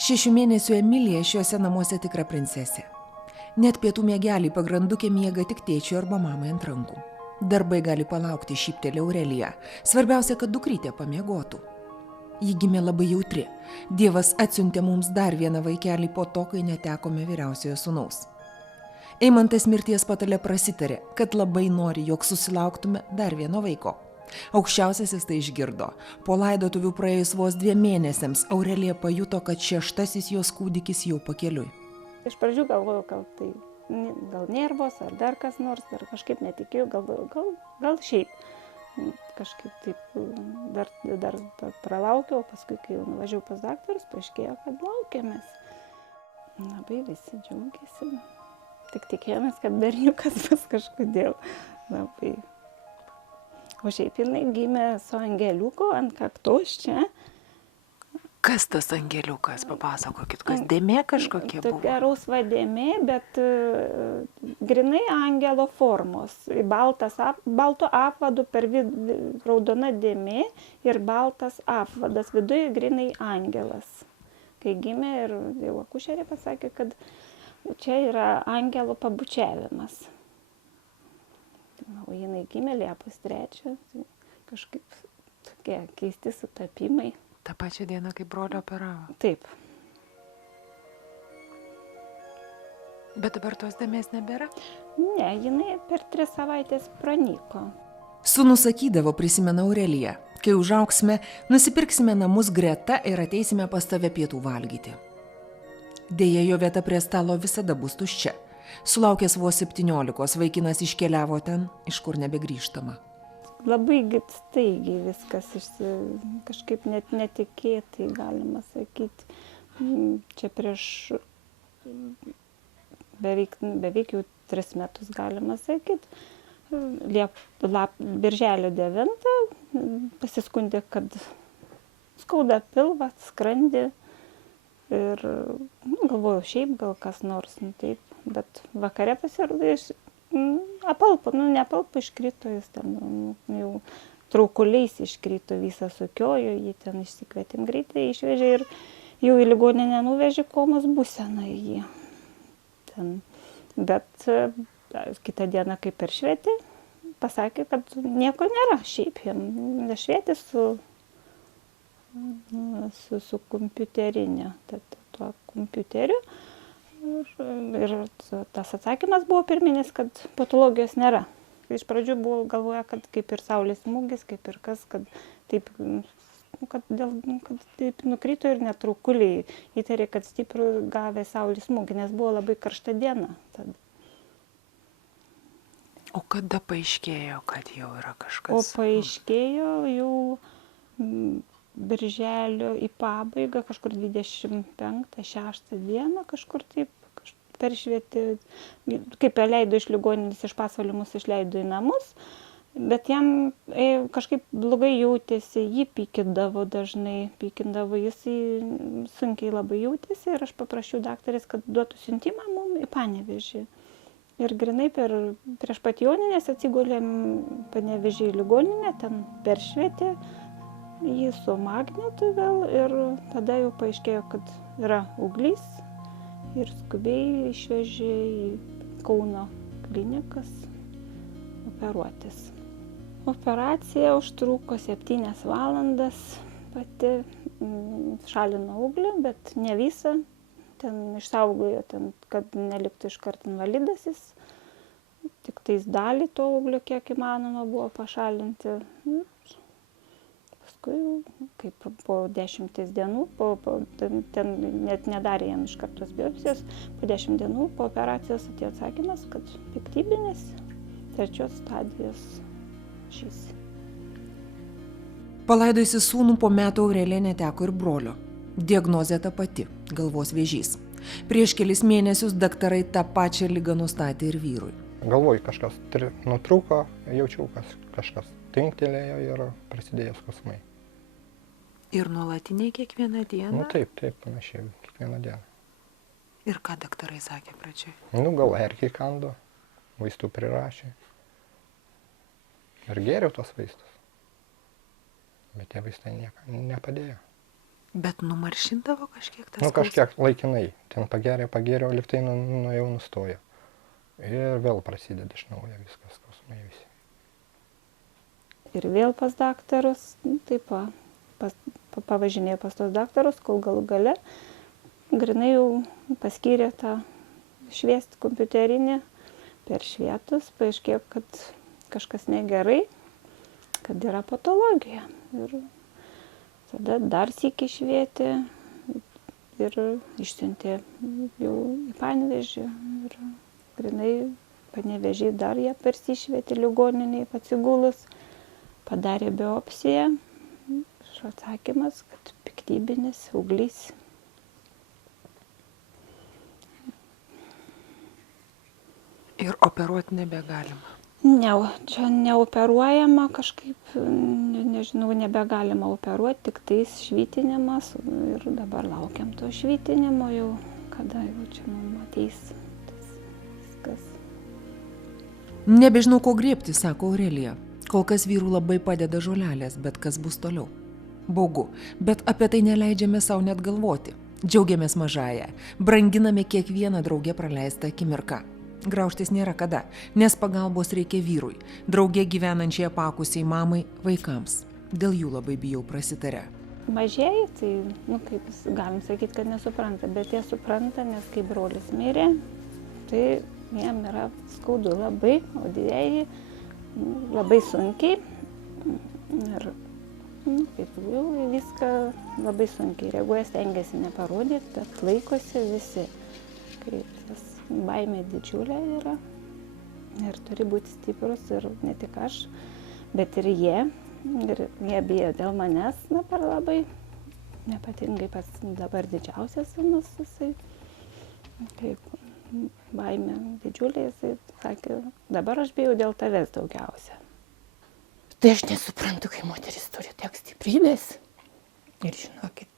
6 mėnesių Emilija šiuose namuose tikra princesė. Net pietų miegelį pagrandukė miega tik tėčiui arba mamai ant rankų. Darbai gali palaukti, šyptelė Aurelija. Svarbiausia, kad dukrytė pamiegotų. Ji gimė labai jautri. Dievas atsiuntė mums dar vieną vaikelį po to, kai netekome vyriausiojo sūnaus. Eimantas mirties patale prasitarė, kad labai nori, jog susilauktume dar vieno vaiko. Aukščiausiasis tai išgirdo. Po laidotuvių praėjus vos 2 mėnesiams Aurelija pajuto, kad 6. jos kūdikis jau pakeliui. Iš pradžių galvojau, gal nervos ar dar kas nors, dar kažkaip netikėjau, galvojau, gal šiaip. Kažkaip taip dar pralaukiau, paskui kai jau nuvažiavau pas daktarus, paaiškėjo, kad laukiamės. Labai visi džiaugiasi. Tik tikėjomės, kad berniukas bus kažkodėl. Labai. O šiaip jinai gimė su angeliuku ant kaktos čia. Kas tas angeliukas, papasakokit, kas dėmė kažkokia buvo? Tokia rausva dėmė, bet grinai angelo formos. Balto apvadu per raudona dėmė ir baltas apvadas. Viduje grinai angelas. Kai gimė ir jau akušerė pasakė, kad čia yra angelo pabučiavimas. O jinai gimė Liepos 3, kažkaip tokie keisti sutapimai. Ta pačia diena, kai brolio operavo. Taip. Bet dabar tos dėmės nebėra? Ne, jinai per 3 savaitės pranyko. Sūnus sakydavo, prisimena Aurelija, kai užaugsime, nusipirksime namus greta ir ateisime pas tave pietų valgyti. Deja, jo vieta prie stalo visada bus tuščia. Sulaukęs vos 17, vaikinas iškeliavo ten, iš kur nebegrįžtama. Labai staigiai viskas kažkaip net netikėtai, galima sakyti. Čia prieš beveik jau 3 metus, galima sakyti. Birželio 9 pasiskundė, kad skauda pilvą, skrandį. Ir galvojau, šiaip gal kas nors, taip. Bet vakare pasirodė, apalpo, neapalpo, iškrito, jis ten jau traukuliais iškrito, visą sukiojo, jį ten išsikvietėm greitai, išvežė ir jau į ligoninę nuvežė komos būseną jį. Bet kitą dieną, kai peršvietė, pasakė, kad nieko nėra, šiaip jam nešvietė su kompiuterinė, tuo kompiuteriu. Ir tas atsakymas buvo pirminis, kad patologijos nėra. Iš pradžių buvo galvoja, kad kaip ir saulės smūgis, kaip ir kas, kad taip nukrito ir netraukuliai. Įtarė, kad stiprų gavę saulės smūgį, nes buvo labai karšta diena. Tada. O kada paaiškėjo, kad jau yra kažkas? O paaiškėjo jau birželio į pabaigą, kažkur 25-6 dieną, kažkur taip peršvietė, kaip leido iš ligoninės, iš pasvalio mus išleido į namus, bet jam kažkaip blogai jautėsi, jį pykindavo dažnai, jis sunkiai labai jautėsi ir aš paprašiau daktarės, kad duotų siuntimą mums į Panevėžį. Ir grinai prieš pat Joninės atsigulėm Panevėžį į ligoninę, ten peršvietė jį su magnetu vėl ir tada jau paaiškėjo, kad yra ūglys ir skubiai išvežė į Kauno klinikas operuotis. Operacija užtruko 7 valandas, pati šalino ūglį, bet ne visą, ten išsaugojo, kad neliktų iškart invalidas jis, tik tais dalį to ūglio, kiek įmanoma buvo pašalinti. Paskui, kaip po 10 dienų, ten net nedarė jam iš kartos biopsijos, po 10 dienų po operacijos atėjo atsakymas, kad piktybinis 3 stadijos šis. Palaidojusi sūnų po metų Aurelija neteko ir brolio. Diagnozė ta pati – galvos vėžys. Prieš kelis mėnesius daktarai tą pačią ligą nustatė ir vyrui. Galvoj kažkas nutrūko, jaučiau, kažkas tinktelėjo ir prasidėjo skausmai. Ir nuolatiniai kiekvieną dieną? Taip, panašiai, kiekvieną dieną. Ir ką daktarai sakė pradžioj? Gal erkei kando, vaistų prirašė. Ir gėriau tos vaistus. Bet tie vaistai nepadėjo. Bet numaršindavo kažkiek tas Nu, kažkiek laikinai. Ten pagėriau, liktai jau nustojo. Ir vėl prasideda iš naujo viskas, skausmai visi. Ir vėl pas daktarus, taip pavažinėjau pas tos daktarus, kol galų gale grinai jau paskyrė tą šviesti kompiuterinį. Per švietus paaiškėjo, kad kažkas negerai, kad yra patologija. Ir tada dar sykį švietė ir išsiuntė jau į Panevėžį. Ir grinai Panevėžį dar ją persišvietė ligoninėje atsigulus. Padarė biopsiją. Ir atsakymas, kad piktybinis auglys. Ir operuoti nebegalima. Ne, čia neoperuojama kažkaip, nežinau, nebegalima operuoti, tik tais švitinimas ir dabar laukiam to švitinimo jau, kada jau čia mums ateis tas viskas. Nebežinau, ko griebti, sako Aurelija. Kol kas vyrų labai padeda žolelės, bet kas bus toliau? Baugu, bet apie tai neleidžiame savo net galvoti. Džiaugiamės mažąją, branginame kiekvieną drauge praleistą akimirką. Graužtis nėra kada, nes pagalbos reikia vyrui, drauge gyvenančiai apakusiai mamai, vaikams. Dėl jų labai bijau, prasitarė. Mažieji, tai, kaip galim sakyti, kad nesupranta, bet jie supranta, nes kai brolis mirė, tai jiem yra skaudu labai, o didieji labai sunkiai. Ir kaip jau viską labai sunkiai reaguoja, stengiasi neparodyti, bet laikosi visi. Kaip tas baimė didžiulė yra ir turi būti stiprus ir ne tik aš, bet ir jie. Ir jie bijo dėl manęs dabar labai, ypatingai pats dabar didžiausias sūnus, jisai kaip baimė didžiulė, jisai sakė, dabar aš bijau dėl tavęs daugiausia. Tai aš nesuprantu, kai moteris turi tiek stiprybės ir žinokit,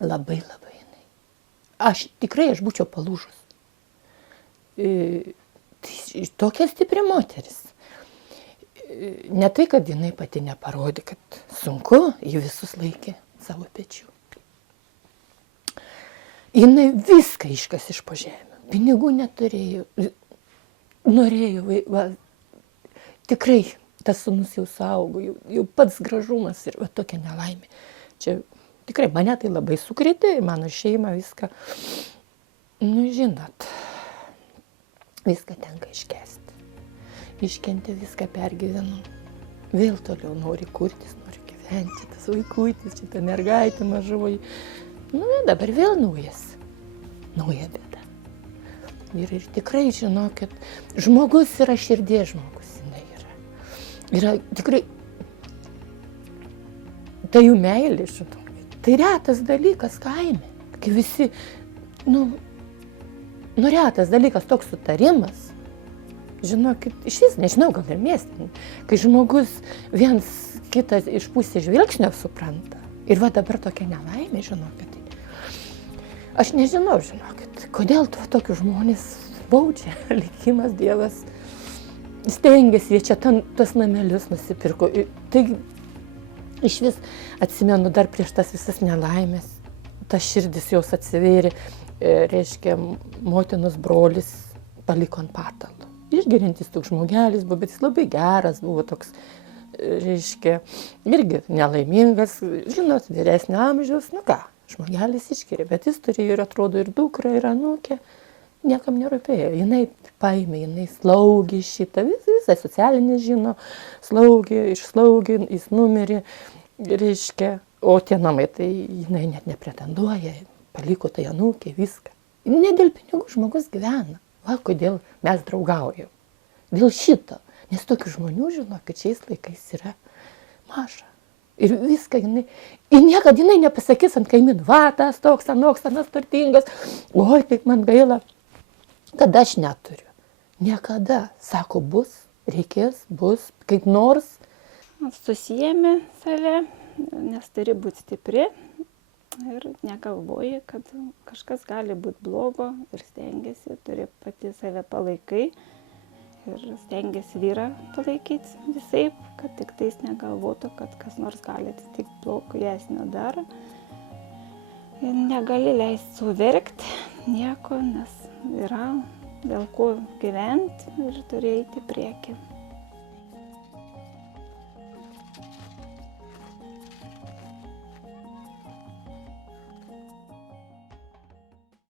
labai jinai. Aš būčiau palūžus. Tai tokia stipri moteris. Ne tai, kad jinai pati neparodė, kad sunku, ji visus laikė savo pečių. Jinai viską iškas iš po žemę. Pinigų neturėjo. Norėjo, tikrai tas sūnus jau saugo, jau pats gražumas ir tokia nelaimė. Čia tikrai mane tai labai sukrėtė, mano šeima viską, žinot, viską tenka iškesti. Iškentė viską, pergyvenu. Vėl toliau nori kurtis, nori gyventi, tas vaikutis, šitą mergaitę mažoji. Dabar vėl nauja bėda. Ir tikrai, žinokit, žmogus yra širdies žmogus, jinai yra. Yra tikrai, tai jų meilė, žinokit. Tai retas dalykas kaime, kai visi, retas dalykas, toks sutarimas. Žinokit, iš vis, nežinau, gal ir miestė, kai žmogus viens kitas iš pusės žvilgsnio supranta. Ir dabar tokia nelaimė, žinokit. Aš nežinau, žinokit, kodėl tokius žmonės baudžia, likimas, Dievas stengiasi, jie čia tas namelius nusipirko. Tai iš vis atsimenu dar prieš tas visas nelaimės, tas širdis jos atsivėrė, reiškia, motinos brolis paliko ant patalo. Išgeriantis toks žmogelis buvo, bet jis labai geras buvo toks, reiškia, irgi nelaimingas, žinot, vyresnio amžiaus, žmogelis išgeria, bet jis turėjo ir atrodo ir dukrą, ir anūkę, niekam nerūpėjo. Jinai paėmė, jinai slaugė šitą, visą socialinį žino, išslaugė, jis numirė, reiškia, o tie namai, tai jinai net nepretenduoja, paliko tai anūkė, viską. Ne dėl pinigų žmogus gyvena. Kodėl mes draugaujam. Dėl šito. Nes tokių žmonių, žinokit, šiais laikais yra maža. Ir viską jinai, ir niekada jinai nepasakys ant kaimynų, tas toks, anoks, anas turtingas. Oi, kaip man gaila, kad aš neturiu. Niekada. Sako, bus, reikės, bus, kaip nors. Susijėmė save, nes turi būti stipri. Ir negalvoji, kad kažkas gali būti blogo ir stengiasi, turi pati save palaikai ir stengiasi vyrą palaikyti visaip, kad tik tais negalvotų, kad kas nors gali atsitikti blogesnio dar. Ir negali leisti suverkti nieko, nes yra dėl ko gyventi ir turi eiti į priekį.